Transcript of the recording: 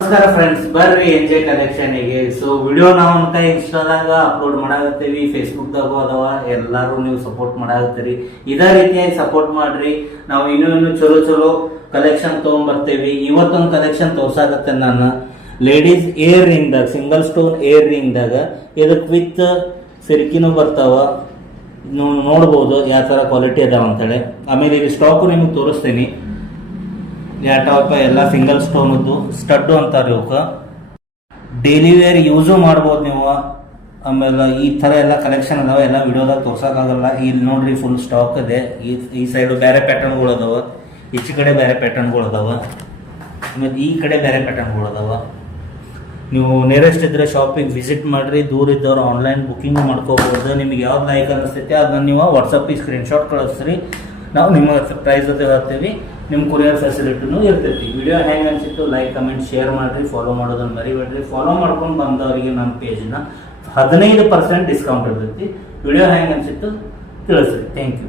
ನಮಸ್ಕಾರ ಫ್ರೆಂಡ್ಸ್, ಬರ್ರಿ MJ ಕಲೆಕ್ಷನ್ಗೆ. So video ನಾವು ಇನ್ಸ್ಟಾದಾಗ ಅಪ್ಲೋಡ್ ಮಾಡಾಕತ್ತೀವಿ, ಫೇಸ್ಬುಕ್ದಾಗೂ ಅದಾವ. ಎಲ್ಲರೂ ನೀವು ಸಪೋರ್ಟ್ ಮಾಡಾಕತ್ತೀರಿ. ಇದೇ ರೀತಿಯಾಗಿ ಸಪೋರ್ಟ್ ಮಾಡ್ರಿ. ನಾವು ಇನ್ನೂ ಚಲೋ ಕಲೆಕ್ಷನ್ ತಗೊಂಡ್ಬರ್ತೇವಿ. ಇವತ್ತೊಂದು ಕಲೆಕ್ಷನ್ ತೋರ್ಸಾಕತ್ತೇನೆ ನಾನು. ಲೇಡೀಸ್ ಏರ್ ರಿಂಗ್ ದಾಗ, ಸಿಂಗಲ್ ಸ್ಟೋನ್ ಏರ್ ರಿಂಗ್ ದಾಗ ಇದಕ್ಕೆ ವಿತ್ ಸಿರ್ಕಿನೂ ಬರ್ತಾವ. ನೀವು ನೋಡ್ಬೋದು ಯಾವ ಥರ ಕ್ವಾಲಿಟಿ ಅದಾವ ಅಂತೇಳಿ. ಆಮೇಲೆ ಇಲ್ಲಿ ಸ್ಟಾಕು ನಿಮಗೆ ತೋರಿಸ್ತೀನಿ. ಲ್ಯಾಟಾಪ್ ಎಲ್ಲ ಸಿಂಗಲ್ ಸ್ಟೋನದ್ದು ಸ್ಟಡ್ಡು ಅಂತಾರೆ ಇವಕ್ಕೆ. ಡೈಲಿ ವೇರ್ ಯೂಸು ಮಾಡ್ಬೋದು ನೀವು. ಆಮೇಲೆ ಈ ಥರ ಎಲ್ಲ ಕಲೆಕ್ಷನ್ ಅದಾವ. ಎಲ್ಲ ವಿಡಿಯೋದಾಗ ತೋರ್ಸೋಕ್ಕಾಗಲ್ಲ. ಇಲ್ಲಿ ನೋಡ್ರಿ ಫುಲ್ ಸ್ಟಾಕ್ ಇದೆ. ಈ ಸೈಡು ಬೇರೆ ಪ್ಯಾಟರ್ನ್ಗಳು ಅದಾವ, ಈಚೆ ಕಡೆ ಬೇರೆ ಪ್ಯಾಟರ್ನ್ಗಳು ಅದಾವ, ಆಮೇಲೆ ಈ ಕಡೆ ಬೇರೆ ಪ್ಯಾಟರ್ನ್ಗಳು ಅದಾವ. ನೀವು ನಿಯರೆಸ್ಟ್ ಇದ್ರೆ ಶಾಪಿಗೆ ವಿಸಿಟ್ ಮಾಡಿರಿ. ದೂರ ಇದ್ದವ್ರು ಆನ್ಲೈನ್ ಬುಕ್ಕಿಂಗ್ ಮಾಡ್ಕೋಬೋದು. ನಿಮ್ಗೆ ಯಾವ್ದು ಲೈಕ್ ಅನಿಸ್ತೈತೆ ಅದನ್ನ ನೀವು ವಾಟ್ಸಪ್ಪಿಗೆ ಸ್ಕ್ರೀನ್ಶಾಟ್ ಕಳಿಸ್ರಿ. ನಾವು ನಿಮಗೆ ಪ್ರೈಸ್ ಜೊತೆ ಹೇಳ್ತೀವಿ. ನಿಮ್ಮ ಕೊರಿಯರ್ ಫೆಸಿಲಿಟಿನೂ ಇರ್ತೈತಿ. ವಿಡಿಯೋ ಹೆಂಗೆ ಅನಿಸಿತ್ತು ಲೈಕ್, ಕಮೆಂಟ್, ಶೇರ್ ಮಾಡಿರಿ. ಫಾಲೋ ಮಾಡೋದನ್ನು ಮರಿಬೇಡ್ರಿ. ಫಾಲೋ ಮಾಡ್ಕೊಂಡು ಬಂದವರಿಗೆ ನಮ್ಮ ಪೇಜ್ನ 15% ಡಿಸ್ಕೌಂಟ್ ಇರ್ತೈತಿ. ವಿಡಿಯೋ ಹೆಂಗೆ ಅನಿಸಿತ್ತು ತಿಳಿಸ್ರಿ. Thank you.